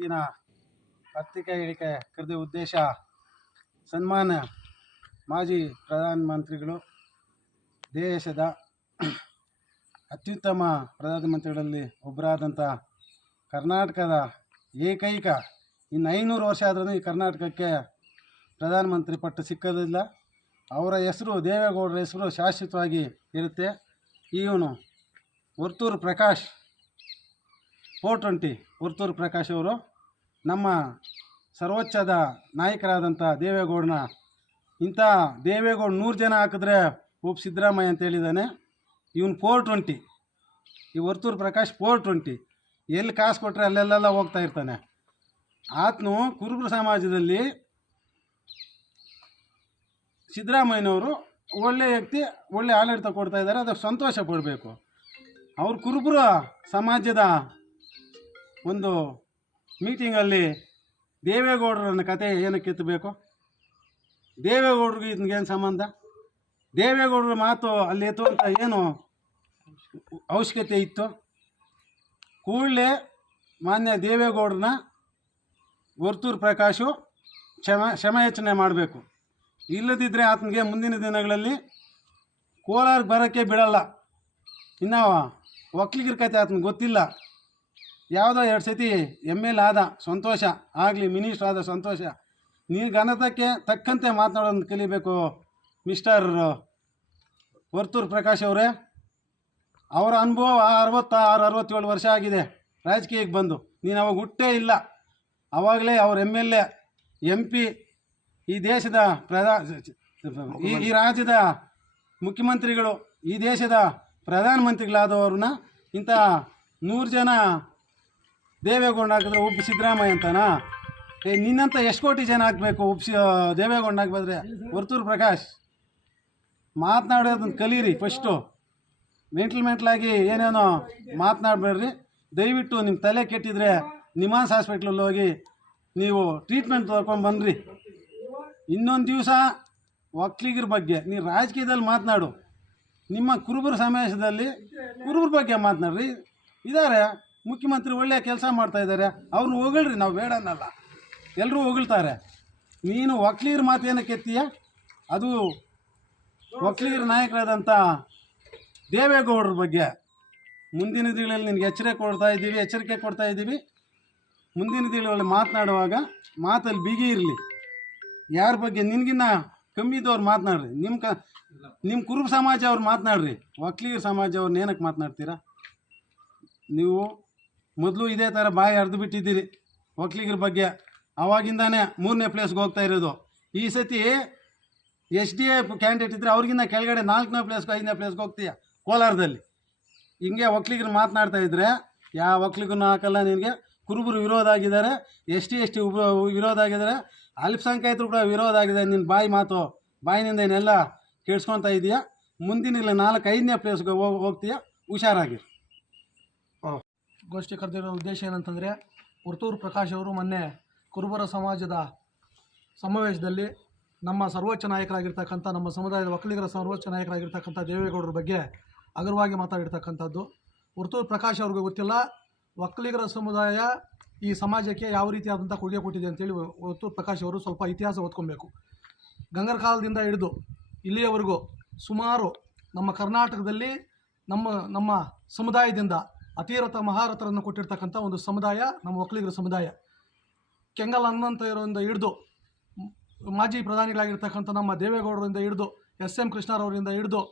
ದಿನ ಪತ್ರಿಕಾ ಹೇಳಿಕೆ ಕರೆದ ಉದ್ದೇಶ ಸನ್ಮಾನ್ಯ ಮಾಜಿ ಪ್ರಧಾನಮಂತ್ರಿಗಳು, ದೇಶದ ಅತ್ಯುತ್ತಮ ಪ್ರಧಾನಮಂತ್ರಿಗಳಲ್ಲಿ ಒಬ್ಬರಾದಂಥ ಕರ್ನಾಟಕದ ಏಕೈಕ ಇನ್ನು 500 ವರ್ಷ ಆದ್ರೂ ಈ ಕರ್ನಾಟಕಕ್ಕೆ ಪ್ರಧಾನಮಂತ್ರಿ ಪಟ್ಟ ಸಿಕ್ಕೋದಿಲ್ಲ. ಅವರ ಹೆಸರು, ದೇವೇಗೌಡರ ಹೆಸರು ಶಾಶ್ವತವಾಗಿ ಇರುತ್ತೆ. ಇವನು ವರ್ತೂರು ಪ್ರಕಾಶ್, 420 ವರ್ತೂರು ಪ್ರಕಾಶ್ ಅವರು ನಮ್ಮ ಸರ್ವೋಚ್ಚದ ನಾಯಕರಾದಂಥ ದೇವೇಗೌಡನ, ಇಂಥ ದೇವೇಗೌಡ 100 ಜನ ಹಾಕಿದ್ರೆ ಒಬ್ಬ ಸಿದ್ದರಾಮಯ್ಯ ಅಂತ ಹೇಳಿದ್ದಾನೆ. ಇವನು 420, ಈ ವರ್ತೂರು ಪ್ರಕಾಶ್ 420. ಎಲ್ಲಿ ಕಾಸು ಕೊಟ್ಟರೆ ಅಲ್ಲೆಲ್ಲ ಹೋಗ್ತಾ ಇರ್ತಾನೆ. ಆತನು ಕುರುಬರ ಸಮಾಜದಲ್ಲಿ ಸಿದ್ದರಾಮಯ್ಯನವರು ಒಳ್ಳೆಯ ವ್ಯಕ್ತಿ, ಒಳ್ಳೆ ಆಡಳಿತ ಕೊಡ್ತಾ ಇದ್ದಾರೆ, ಅದಕ್ಕೆ ಸಂತೋಷ ಪಡಬೇಕು. ಅವರು ಕುರುಬರ ಸಮಾಜದ ಒಂದು ಮೀಟಿಂಗಲ್ಲಿ ದೇವೇಗೌಡರನ್ನ ಕತೆ ಏನಕ್ಕೆ ಎತ್ತಬೇಕು? ದೇವೇಗೌಡರಿಗೆ ಇದನ್ಗೇನು ಸಂಬಂಧ? ದೇವೇಗೌಡರ ಮಾತು ಅಲ್ಲಿ ಎತ್ತುವಂಥ ಏನು ಅವಶ್ಯಕತೆ ಇತ್ತು? ಕೂಡಲೇ ಮಾನ್ಯ ದೇವೇಗೌಡರನ್ನ ವರ್ತೂರು ಪ್ರಕಾಶು ಕ್ಷಮೆಯಾಚನೆ ಮಾಡಬೇಕು. ಇಲ್ಲದಿದ್ದರೆ ಆತನಿಗೆ ಮುಂದಿನ ದಿನಗಳಲ್ಲಿ ಕೋಲಾರಕ್ಕೆ ಬರೋಕ್ಕೆ ಬಿಡಲ್ಲ. ಇನ್ನು ಒಕ್ಕಲಿಗರ ಕತೆ ಆತನಿಗೆ ಗೊತ್ತಿಲ್ಲ. ಯಾವುದೋ 2 ಸತಿ ML ಆದ ಸಂತೋಷ, ಆಗಲಿ ಮಿನಿಸ್ಟರ್ ಆದ ಸಂತೋಷ. ನೀವು ಘನತಕ್ಕೆ ತಕ್ಕಂತೆ ಮಾತನಾಡೋದನ್ನು ಕಲಿಬೇಕು ಮಿಸ್ಟರ್ ವರ್ತೂರು ಪ್ರಕಾಶ್ ಅವರೇ. ಅವರ ಅನುಭವ 66-67 ವರ್ಷ ಆಗಿದೆ ರಾಜಕೀಯಕ್ಕೆ ಬಂದು. ನೀನು ಅವಾಗ ಹುಟ್ಟೇ ಇಲ್ಲ. ಆವಾಗಲೇ ಅವ್ರ MLA MP, ಈ ದೇಶದ ಈ ರಾಜ್ಯದ ಮುಖ್ಯಮಂತ್ರಿಗಳು, ಈ ದೇಶದ ಪ್ರಧಾನಮಂತ್ರಿಗಳಾದವ್ರನ್ನ ಇಂಥ 100 ಜನ ದೇವೇಗೌಡ ಹಾಕಿದ್ರೆ ಒಬ್ಬ ಸಿದ್ದರಾಮಯ್ಯ ಅಂತನಾ? ನಿನ್ನಂತ ಎಷ್ಟು ಕೋಟಿ ಜನ ಹಾಕಬೇಕು ಒಬ್ಬ ದೇವೇಗೌಡ ಹಾಕ್ಬಂದ್ರೆ? ವರ್ತೂರು ಪ್ರಕಾಶ್ ಮಾತನಾಡೋದನ್ನು ಕಲೀರಿ ಫಸ್ಟು. ಮೆಂಟ್ಲಾಗಿ ಏನೇನೋ ಮಾತನಾಡಬೇಡ್ರಿ ದಯವಿಟ್ಟು. ನಿಮ್ಮ ತಲೆ ಕೆಟ್ಟಿದ್ರೆ ನಿಮಾನ್ಸ್ ಹಾಸ್ಪಿಟ್ಲಲ್ಲಿ ಹೋಗಿ ನೀವು ಟ್ರೀಟ್ಮೆಂಟ್ ತೊಗೊಂಡು ಬನ್ನಿರಿ. ಇನ್ನೊಂದು ದಿವಸ ಒಕ್ಕಲಿಗರ ಬಗ್ಗೆ ನೀನು ರಾಜಕೀಯದಲ್ಲಿ ಮಾತನಾಡು. ನಿಮ್ಮ ಕುರುಬರ ಸಮಾವೇಶದಲ್ಲಿ ಕುರುಬರ ಬಗ್ಗೆ ಮಾತನಾಡ್ರಿ. ಇದ್ದಾರೆ ಮುಖ್ಯಮಂತ್ರಿ, ಒಳ್ಳೆಯ ಕೆಲಸ ಮಾಡ್ತಾಯಿದ್ದಾರೆ, ಅವ್ರನ್ನ ಹೊಗಳ್ರಿ. ನಾವು ಬೇಡ ಅನ್ನಲ್ಲ, ಎಲ್ಲರೂ ಹೊಗಳ್ತಾರೆ. ನೀನು ಒಕ್ಕಲಿಗರ ಮಾತೇನಕ್ಕೆ ಎತ್ತೀಯ? ಅದು ಒಕ್ಕಲಿಗರ ನಾಯಕರಾದಂಥ ದೇವೇಗೌಡರ ಬಗ್ಗೆ ಮುಂದಿನ ದಿನಗಳಲ್ಲಿ ನಿನಗೆ ಎಚ್ಚರಿಕೆ ಕೊಡ್ತಾ ಇದ್ದೀವಿ. ಮುಂದಿನ ದಿನಗಳಲ್ಲಿ ಮಾತನಾಡುವಾಗ ಮಾತಲ್ಲಿ ಬಿಗಿ ಇರಲಿ. ಯಾರ ಬಗ್ಗೆ ನಿನಗಿನ್ನ ಕಮ್ಮಿದವ್ರು ಮಾತನಾಡ್ರಿ. ನಿಮ್ಮ ಕುರುಬ ಸಮಾಜ ಅವ್ರು ಮಾತನಾಡ್ರಿ. ಒಕ್ಕಲಿಗರ ಸಮಾಜ ಅವ್ರನ್ನ ಏನಕ್ಕೆ ಮಾತನಾಡ್ತೀರಾ? ನೀವು ಮೊದಲು ಇದೇ ಥರ ಬಾಯಿ ಹರಿದು ಬಿಟ್ಟಿದ್ದೀರಿ ಒಕ್ಕಲಿಗರ ಬಗ್ಗೆ. ಆವಾಗಿಂದಾನೇ 3ನೇ ಪ್ಲೇಸ್ಗೆ ಹೋಗ್ತಾ ಇರೋದು. ಈ ಸತಿ SDF ಕ್ಯಾಂಡಿಡೇಟ್ ಇದ್ದರೆ ಅವ್ರಿಗಿನ್ನ ಕೆಳಗಡೆ 4ನೇ ಪ್ಲೇಸ್ಗೆ 5ನೇ ಪ್ಲೇಸ್ಗೆ ಹೋಗ್ತೀಯ ಕೋಲಾರದಲ್ಲಿ. ಹಿಂಗೆ ಒಕ್ಕಲಿಗರು ಮಾತನಾಡ್ತಾ ಇದ್ದರೆ ಯಾವ ಒಕ್ಕಲಿಗರನ್ನ ಹಾಕಲ್ಲ ನಿನಗೆ. ಕುರುಬರು ವಿರೋಧ ಆಗಿದ್ದಾರೆ, ST ವಿರೋಧ ಆಗಿದ್ದಾರೆ, ಅಲ್ಪಸಂಖ್ಯಾತರು ಕೂಡ ವಿರೋಧ ಆಗಿದೆ. ನಿನ್ನ ಬಾಯಿನಿಂದ ಏನೆಲ್ಲ ಕೇಳಿಸ್ಕೊತಾ ಇದೆಯಾ? ಮುಂದಿನ 4-5ನೇ ಪ್ಲೇಸ್ಗೆ ಹೋಗ್ತೀಯ, ಹುಷಾರಾಗಿ. ಗೋಷ್ಠಿ ಕರೆದಿರೋ ಉದ್ದೇಶ ಏನಂತಂದರೆ, ವರ್ತೂರು ಪ್ರಕಾಶ್ ಅವರು ಮೊನ್ನೆ ಕುರುಬರ ಸಮಾಜದ ಸಮಾವೇಶದಲ್ಲಿ ನಮ್ಮ ಸರ್ವೋಚ್ಚ ನಾಯಕರಾಗಿರ್ತಕ್ಕಂಥ, ನಮ್ಮ ಸಮುದಾಯದ ಒಕ್ಕಲಿಗರ ಸರ್ವೋಚ್ಚ ನಾಯಕರಾಗಿರ್ತಕ್ಕಂಥ ದೇವೇಗೌಡರ ಬಗ್ಗೆ ಹಗುರವಾಗಿ ಮಾತಾಡಿರ್ತಕ್ಕಂಥದ್ದು. ವರ್ತೂರು ಪ್ರಕಾಶ್ ಅವ್ರಿಗೆ ಗೊತ್ತಿಲ್ಲ ಒಕ್ಕಲಿಗರ ಸಮುದಾಯ ಈ ಸಮಾಜಕ್ಕೆ ಯಾವ ರೀತಿಯಾದಂಥ ಕೊಡುಗೆ ಕೊಟ್ಟಿದೆ ಅಂತೇಳಿ ವರ್ತೂರು ಪ್ರಕಾಶ್ ಅವರು ಸ್ವಲ್ಪ ಇತಿಹಾಸ ಓದ್ಕೊಬೇಕು. ಗಂಗರ ಕಾಲದಿಂದ ಹಿಡಿದು ಇಲ್ಲಿಯವರೆಗೂ ಸುಮಾರು ನಮ್ಮ ಕರ್ನಾಟಕದಲ್ಲಿ ನಮ್ಮ ಸಮುದಾಯದಿಂದ ಅತಿರಥ ಮಹಾರಥರನ್ನು ಕೊಟ್ಟಿರ್ತಕ್ಕಂಥ ಒಂದು ಸಮುದಾಯ ನಮ್ಮ ಒಕ್ಕಲಿಗರ ಸಮುದಾಯ. ಕೆಂಗಲ್ ಹನುಮಂತರಿಂದ ಹಿಡಿದು ಮಾಜಿ ಪ್ರಧಾನಿಗಳಾಗಿರ್ತಕ್ಕಂಥ ನಮ್ಮ ದೇವೇಗೌಡರಿಂದ ಹಿಡಿದು SM ಕೃಷ್ಣರವರಿಂದ ಹಿಡಿದು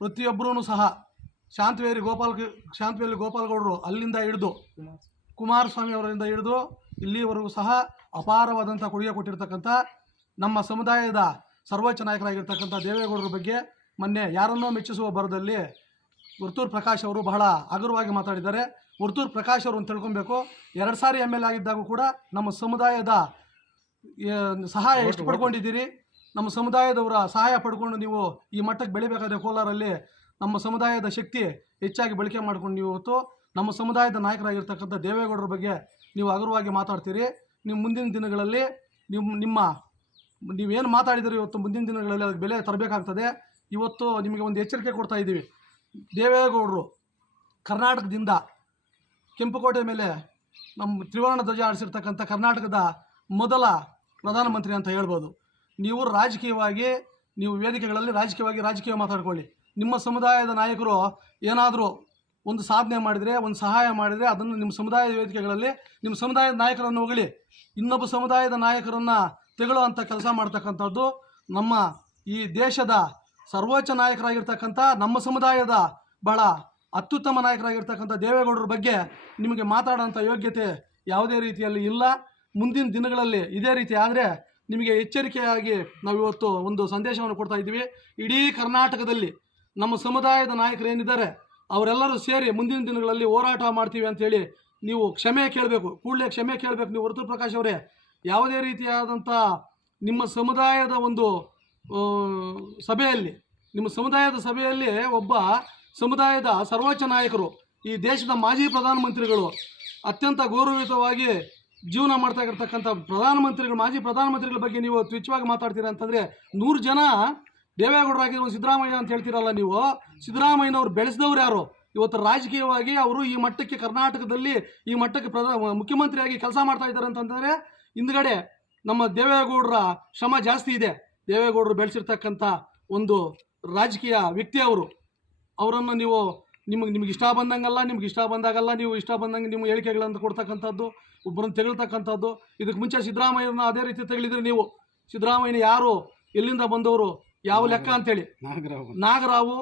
ಪ್ರತಿಯೊಬ್ಬರೂ ಸಹ ಶಾಂತವೇಲಿ ಗೋಪಾಲಗೌಡರು ಅಲ್ಲಿಂದ ಹಿಡಿದು ಕುಮಾರಸ್ವಾಮಿ ಅವರಿಂದ ಹಿಡಿದು ಇಲ್ಲಿವರೆಗೂ ಸಹ ಅಪಾರವಾದಂಥ ಕೊಡುಗೆ ಕೊಟ್ಟಿರ್ತಕ್ಕಂಥ ನಮ್ಮ ಸಮುದಾಯದ ಸರ್ವೋಚ್ಚ ನಾಯಕರಾಗಿರ್ತಕ್ಕಂಥ ದೇವೇಗೌಡರ ಬಗ್ಗೆ ಮೊನ್ನೆ ಯಾರನ್ನೋ ಮೆಚ್ಚಿಸುವ ಬರದಲ್ಲಿ ವರ್ತೂರು ಪ್ರಕಾಶ್ ಅವರು ಬಹಳ ಹಗುರವಾಗಿ ಮಾತಾಡಿದ್ದಾರೆ. ವರ್ತೂರು ಪ್ರಕಾಶ್ ಅವರು ಅಂತ ತಿಳ್ಕೊಬೇಕು, 2 ಸಾರಿ ML ಆಗಿದ್ದಾಗ ಕೂಡ ನಮ್ಮ ಸಮುದಾಯದ ಸಹಾಯ ಎಷ್ಟು ಪಡ್ಕೊಂಡಿದ್ದೀರಿ? ನಮ್ಮ ಸಮುದಾಯದವರ ಸಹಾಯ ಪಡ್ಕೊಂಡು ನೀವು ಈ ಮಟ್ಟಕ್ಕೆ ಬೆಳಿಬೇಕಾದ್ರೆ ಕೋಲಾರಲ್ಲಿ ನಮ್ಮ ಸಮುದಾಯದ ಶಕ್ತಿ ಹೆಚ್ಚಾಗಿ ಬಳಕೆ ಮಾಡ್ಕೊಂಡು ನೀವು ಇವತ್ತು ನಮ್ಮ ಸಮುದಾಯದ ನಾಯಕರಾಗಿರ್ತಕ್ಕಂಥ ದೇವೇಗೌಡರ ಬಗ್ಗೆ ನೀವು ಹಗುರವಾಗಿ ಮಾತಾಡ್ತೀರಿ. ನೀವು ಮುಂದಿನ ದಿನಗಳಲ್ಲಿ ನೀವೇನು ಮಾತಾಡಿದರೆ ಇವತ್ತು ಮುಂದಿನ ದಿನಗಳಲ್ಲಿ ಅದಕ್ಕೆ ಬೆಲೆ ತರಬೇಕಾಗ್ತದೆ. ಇವತ್ತು ನಿಮಗೆ ಒಂದು ಎಚ್ಚರಿಕೆ ಕೊಡ್ತಾ ಇದ್ದೀವಿ. ದೇವೇಗೌಡರು ಕರ್ನಾಟಕದಿಂದ ಕೆಂಪುಕೋಟೆ ಮೇಲೆ ನಮ್ಮ ತ್ರಿವರ್ಣ ಧ್ವಜ ಆಡಿಸಿರ್ತಕ್ಕಂಥ ಕರ್ನಾಟಕದ ಮೊದಲ ಪ್ರಧಾನಮಂತ್ರಿ ಅಂತ ಹೇಳ್ಬೋದು. ನೀವು ರಾಜಕೀಯವಾಗಿ ನೀವು ವೇದಿಕೆಗಳಲ್ಲಿ ರಾಜಕೀಯ ಮಾತಾಡ್ಕೊಳ್ಳಿ. ನಿಮ್ಮ ಸಮುದಾಯದ ನಾಯಕರು ಏನಾದರೂ ಒಂದು ಸಾಧನೆ ಮಾಡಿದರೆ, ಒಂದು ಸಹಾಯ ಮಾಡಿದರೆ ಅದನ್ನು ನಿಮ್ಮ ಸಮುದಾಯದ ವೇದಿಕೆಗಳಲ್ಲಿ ನಿಮ್ಮ ಸಮುದಾಯದ ನಾಯಕರನ್ನು ಹೊಗಳಿ. ಇನ್ನೊಬ್ಬ ಸಮುದಾಯದ ನಾಯಕರನ್ನು ತೆಗೊಳ್ಳುವಂಥ ಕೆಲಸ ಮಾಡ್ತಕ್ಕಂಥದ್ದು ನಮ್ಮ ಈ ದೇಶದ ಸರ್ವೋಚ್ಚ ನಾಯಕರಾಗಿರ್ತಕ್ಕಂಥ ನಮ್ಮ ಸಮುದಾಯದ ಬಹಳ ಅತ್ಯುತ್ತಮ ನಾಯಕರಾಗಿರ್ತಕ್ಕಂಥ ದೇವೇಗೌಡರ ಬಗ್ಗೆ ನಿಮಗೆ ಮಾತಾಡೋಂಥ ಯೋಗ್ಯತೆ ಯಾವುದೇ ರೀತಿಯಲ್ಲಿ ಇಲ್ಲ. ಮುಂದಿನ ದಿನಗಳಲ್ಲಿ ಇದೇ ರೀತಿ ಆದರೆ ನಿಮಗೆ ಎಚ್ಚರಿಕೆಯಾಗಿ ನಾವು ಇವತ್ತು ಒಂದು ಸಂದೇಶವನ್ನು ಕೊಡ್ತಾ ಇದ್ದೀವಿ. ಇಡೀ ಕರ್ನಾಟಕದಲ್ಲಿ ನಮ್ಮ ಸಮುದಾಯದ ನಾಯಕರು ಏನಿದ್ದಾರೆ ಅವರೆಲ್ಲರೂ ಸೇರಿ ಮುಂದಿನ ದಿನಗಳಲ್ಲಿ ಹೋರಾಟ ಮಾಡ್ತೀವಿ ಅಂಥೇಳಿ ನೀವು ಕ್ಷಮೆ ಕೇಳಬೇಕು, ಕೂಡಲೇ ಕ್ಷಮೆ ಕೇಳಬೇಕು. ನೀವು ವರ್ತೂರು ಪ್ರಕಾಶ್ ಅವರೇ, ಯಾವುದೇ ರೀತಿಯಾದಂಥ ನಿಮ್ಮ ಸಮುದಾಯದ ಒಂದು ಸಭೆಯಲ್ಲಿ, ನಿಮ್ಮ ಸಮುದಾಯದ ಸಭೆಯಲ್ಲಿ ಒಬ್ಬ ಸಮುದಾಯದ ಸರ್ವೋಚ್ಚ ನಾಯಕರು, ಈ ದೇಶದ ಮಾಜಿ ಪ್ರಧಾನಮಂತ್ರಿಗಳು, ಅತ್ಯಂತ ಗೌರವಯುತವಾಗಿ ಜೀವನ ಮಾಡ್ತಾ ಇರ್ತಕ್ಕಂಥ ಪ್ರಧಾನಮಂತ್ರಿಗಳು, ಮಾಜಿ ಪ್ರಧಾನಮಂತ್ರಿಗಳ ಬಗ್ಗೆ ನೀವು ತುಚ್ಛವಾಗಿ ಮಾತಾಡ್ತೀರಾ ಅಂತಂದರೆ 100 ಜನ ದೇವೇಗೌಡರಾಗಿರೋ ಸಿದ್ದರಾಮಯ್ಯ ಅಂತ ಹೇಳ್ತೀರಲ್ಲ ನೀವು. ಸಿದ್ದರಾಮಯ್ಯನವ್ರು ಬೆಳೆಸಿದವ್ರು ಯಾರು? ಇವತ್ತು ರಾಜಕೀಯವಾಗಿ ಅವರು ಈ ಮಟ್ಟಕ್ಕೆ ಕರ್ನಾಟಕದಲ್ಲಿ ಈ ಮಟ್ಟಕ್ಕೆ ಮುಖ್ಯಮಂತ್ರಿಯಾಗಿ ಕೆಲಸ ಮಾಡ್ತಾ ಇದ್ದಾರೆ ಅಂತಂದರೆ ಹಿಂದ್ಗಡೆ ನಮ್ಮ ದೇವೇಗೌಡರ ಶ್ರಮ ಜಾಸ್ತಿ ಇದೆ. ದೇವೇಗೌಡರು ಬೆಳೆಸಿರ್ತಕ್ಕಂಥ ಒಂದು ರಾಜಕೀಯ ವ್ಯಕ್ತಿ ಅವರನ್ನು ನೀವು ನಿಮಗೆ ಇಷ್ಟ ಬಂದಂಗಲ್ಲ, ನಿಮ್ಗೆ ಇಷ್ಟ ಬಂದಾಗಲ್ಲ, ನೀವು ಇಷ್ಟ ಬಂದಂಗೆ ನಿಮ್ಮ ಹೇಳಿಕೆಗಳನ್ನು ಕೊಡ್ತಕ್ಕಂಥದ್ದು, ಒಬ್ಬರನ್ನು ತೆಗಳ್ತಕ್ಕಂಥದ್ದು. ಇದಕ್ಕೆ ಮುಂಚೆ ಸಿದ್ದರಾಮಯ್ಯನ ಅದೇ ರೀತಿ ತೆಗಳಿದ್ರೆ ನೀವು. ಸಿದ್ದರಾಮಯ್ಯನ ಯಾರು, ಎಲ್ಲಿಂದ ಬಂದವರು, ಯಾವ ಲೆಕ್ಕ ಅಂತೇಳಿ, ನಾಗರಾವು,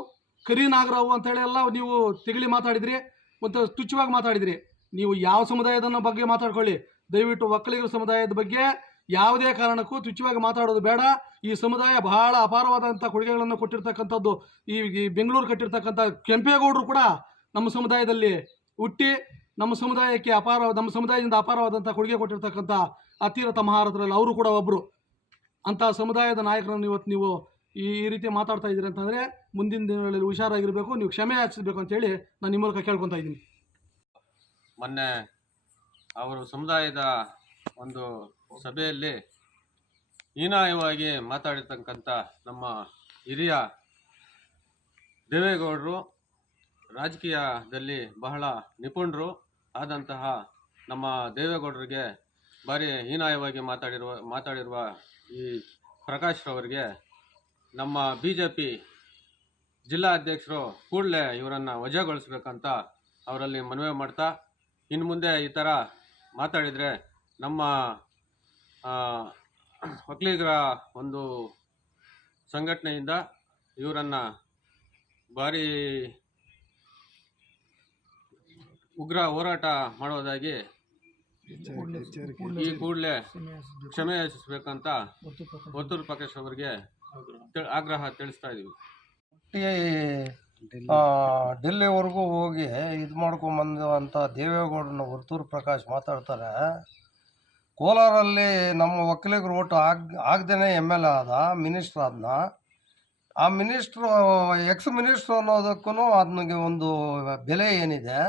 ಕರಿ ನಾಗರಾವು ಅಂತೇಳಿ ಎಲ್ಲ ನೀವು ತೆಗಳಿ ಮಾತಾಡಿದ್ರಿ ಮತ್ತು ತುಚ್ಛವಾಗಿ ಮಾತಾಡಿದ್ರಿ. ನೀವು ಯಾವ ಸಮುದಾಯದ ಬಗ್ಗೆ ಮಾತಾಡ್ಕೊಳ್ಳಿ, ದಯವಿಟ್ಟು ಒಕ್ಕಲಿಗರ ಸಮುದಾಯದ ಬಗ್ಗೆ ಯಾವುದೇ ಕಾರಣಕ್ಕೂ ತುಚ್ಛವಾಗಿ ಮಾತಾಡೋದು ಬೇಡ. ಈ ಸಮುದಾಯ ಬಹಳ ಅಪಾರವಾದಂಥ ಕೊಡುಗೆಗಳನ್ನು ಕೊಟ್ಟಿರ್ತಕ್ಕಂಥದ್ದು. ಈ ಬೆಂಗಳೂರು ಕಟ್ಟಿರ್ತಕ್ಕಂಥ ಕೆಂಪೇಗೌಡರು ಕೂಡ ನಮ್ಮ ಸಮುದಾಯದಲ್ಲಿ ಹುಟ್ಟಿ ನಮ್ಮ ಸಮುದಾಯದಿಂದ ಅಪಾರವಾದಂಥ ಕೊಡುಗೆ ಕೊಟ್ಟಿರ್ತಕ್ಕಂಥ ಅತಿರಥ ಮಹಾರಥರಲ್ಲಿ ಅವರು ಕೂಡ ಒಬ್ಬರು. ಅಂಥ ಸಮುದಾಯದ ನಾಯಕರನ್ನು ಇವತ್ತು ನೀವು ಈ ರೀತಿ ಮಾತಾಡ್ತಾ ಇದ್ದೀರಿ ಅಂತಂದರೆ ಮುಂದಿನ ದಿನಗಳಲ್ಲಿ ಹುಷಾರಾಗಿರಬೇಕು, ನೀವು ಕ್ಷಮೆ ಯಾಚಿಸಬೇಕು ಅಂತೇಳಿ ನಾನು ನಿಮ್ಮ ಮೂಲಕ ಕೇಳ್ಕೊತಾ ಇದ್ದೀನಿ. ಮೊನ್ನೆ ಅವರು ಸಮುದಾಯದ ಒಂದು ಸಭೆಯಲ್ಲಿ ಹೀನಾಯವಾಗಿ ಮಾತಾಡಿರ್ತಕ್ಕಂಥ ನಮ್ಮ ಹಿರಿಯ ದೇವೇಗೌಡರು, ರಾಜಕೀಯದಲ್ಲಿ ಬಹಳ ನಿಪುಣರು ಆದಂತಹ ನಮ್ಮ ದೇವೇಗೌಡರಿಗೆ ಭಾರಿ ಹೀನಾಯವಾಗಿ ಮಾತಾಡಿರುವ ಈ ಪ್ರಕಾಶ್ ರವರಿಗೆ ನಮ್ಮ BJP ಜಿಲ್ಲಾ ಅಧ್ಯಕ್ಷರು ಕೂಡಲೇ ಇವರನ್ನು ವಜಾಗೊಳಿಸ್ಬೇಕಂತ ಅವರಲ್ಲಿ ಮನವಿ ಮಾಡ್ತಾ, ಇನ್ನು ಮುಂದೆ ಈ ಥರ ಮಾತಾಡಿದರೆ ನಮ್ಮ ಒಕ್ಕಲಿಗರ ಒಂದು ಸಂಘಟನೆಯಿಂದ ಇವರನ್ನು ಭಾರಿ ಉಗ್ರ ಹೋರಾಟ ಮಾಡೋದಾಗಿ ಈ ಕೂಡಲೇ ಕ್ಷಮೆ ಯಾಚಿಸಬೇಕಂತ ವರ್ತೂರು ಪ್ರಕಾಶ್ ಅವರಿಗೆ ಆಗ್ರಹ ತಿಳಿಸ್ತಾ ಇದ್ದೀವಿ. ಡೆಲ್ಲಿವರೆಗೂ ಹೋಗಿ ಇದು ಮಾಡ್ಕೊಂಬಂದು ಅಂತ ದೇವೇಗೌಡನ ವರ್ತೂರು ಪ್ರಕಾಶ್ ಮಾತಾಡ್ತಾರೆ. ಕೋಲಾರಲ್ಲಿ ನಮ್ಮ ಒಕ್ಕಲಿಗರು ಓಟು ಆಗದೇನೆ MLA ಆದ, ಮಿನಿಸ್ಟ್ರ್ ಆದ್ನ. ಆ ಮಿನಿಸ್ಟ್ರು ಎಕ್ಸ್ ಮಿನಿಸ್ಟ್ರು ಅನ್ನೋದಕ್ಕೂ ಅದನಿಗೆ ಒಂದು ಬೆಲೆ ಏನಿದೆ.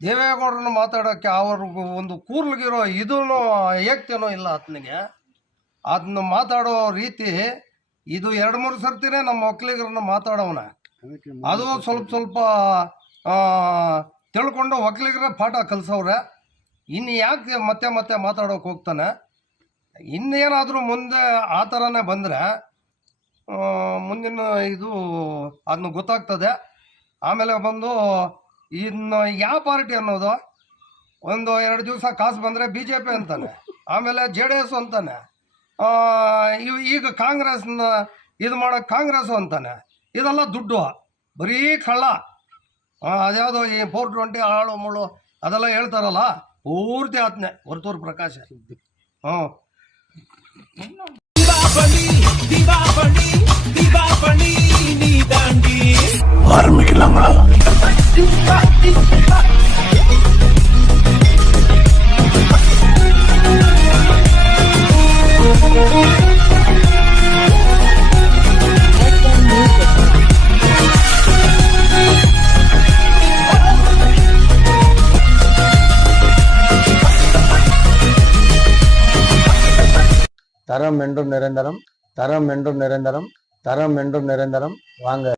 ದೇವೇಗೌಡರನ್ನ ಮಾತಾಡೋಕ್ಕೆ ಅವ್ರಿಗೂ ಒಂದು ಕೂರ್ಲಿಗಿರೋ ಇದೂ ಏಕ್ತೇನೋ ಇಲ್ಲ ಆತನಿಗೆ. ಅದನ್ನ ಮಾತಾಡೋ ರೀತಿ ಇದು 2-3 ಸರ್ತಿನೇ ನಮ್ಮ ಒಕ್ಕಲಿಗರನ್ನ ಮಾತಾಡೋನ. ಅದು ಸ್ವಲ್ಪ ತಿಳ್ಕೊಂಡು ಒಕ್ಕಲಿಗರ ಪಾಠ ಕಲಿಸವ್ರೆ. ಇನ್ನು ಯಾಕೆ ಮತ್ತೆ ಮಾತಾಡೋಕೆ ಹೋಗ್ತಾನೆ? ಇನ್ನೇನಾದರೂ ಮುಂದೆ ಆ ಥರನೇ ಬಂದರೆ ಮುಂದಿನ ಇದು ಅದನ್ನ ಗೊತ್ತಾಗ್ತದೆ. ಆಮೇಲೆ ಬಂದು ಇನ್ನು ಯಾವ ಪಾರ್ಟಿ ಅನ್ನೋದು 1-2 ದಿವಸ ಕಾಸು ಬಂದರೆ BJP ಅಂತಾನೆ, ಆಮೇಲೆ JDS ಅಂತಾನೆ, ಈಗ ಕಾಂಗ್ರೆಸ್ನ ಇದು ಮಾಡೋಕೆ ಕಾಂಗ್ರೆಸ್ಸು ಅಂತಾನೆ. ಇದೆಲ್ಲ ದುಡ್ಡು, ಬರೀ ಕಳ್ಳ. ಅದ್ಯಾವುದೋ ಈ 420 ಆಳು ಮುಳು ಅದೆಲ್ಲ ಹೇಳ್ತಾರಲ್ಲ, ಪೂರ್ತಿ ಆತ್ನೆ ವರ್ತೂರು ಪ್ರಕಾಶ. தரம் என்றும் நிரந்தரம், தரம் என்றும் நிரந்தரம், தரம் என்றும் நிரந்தரம். வாங்க.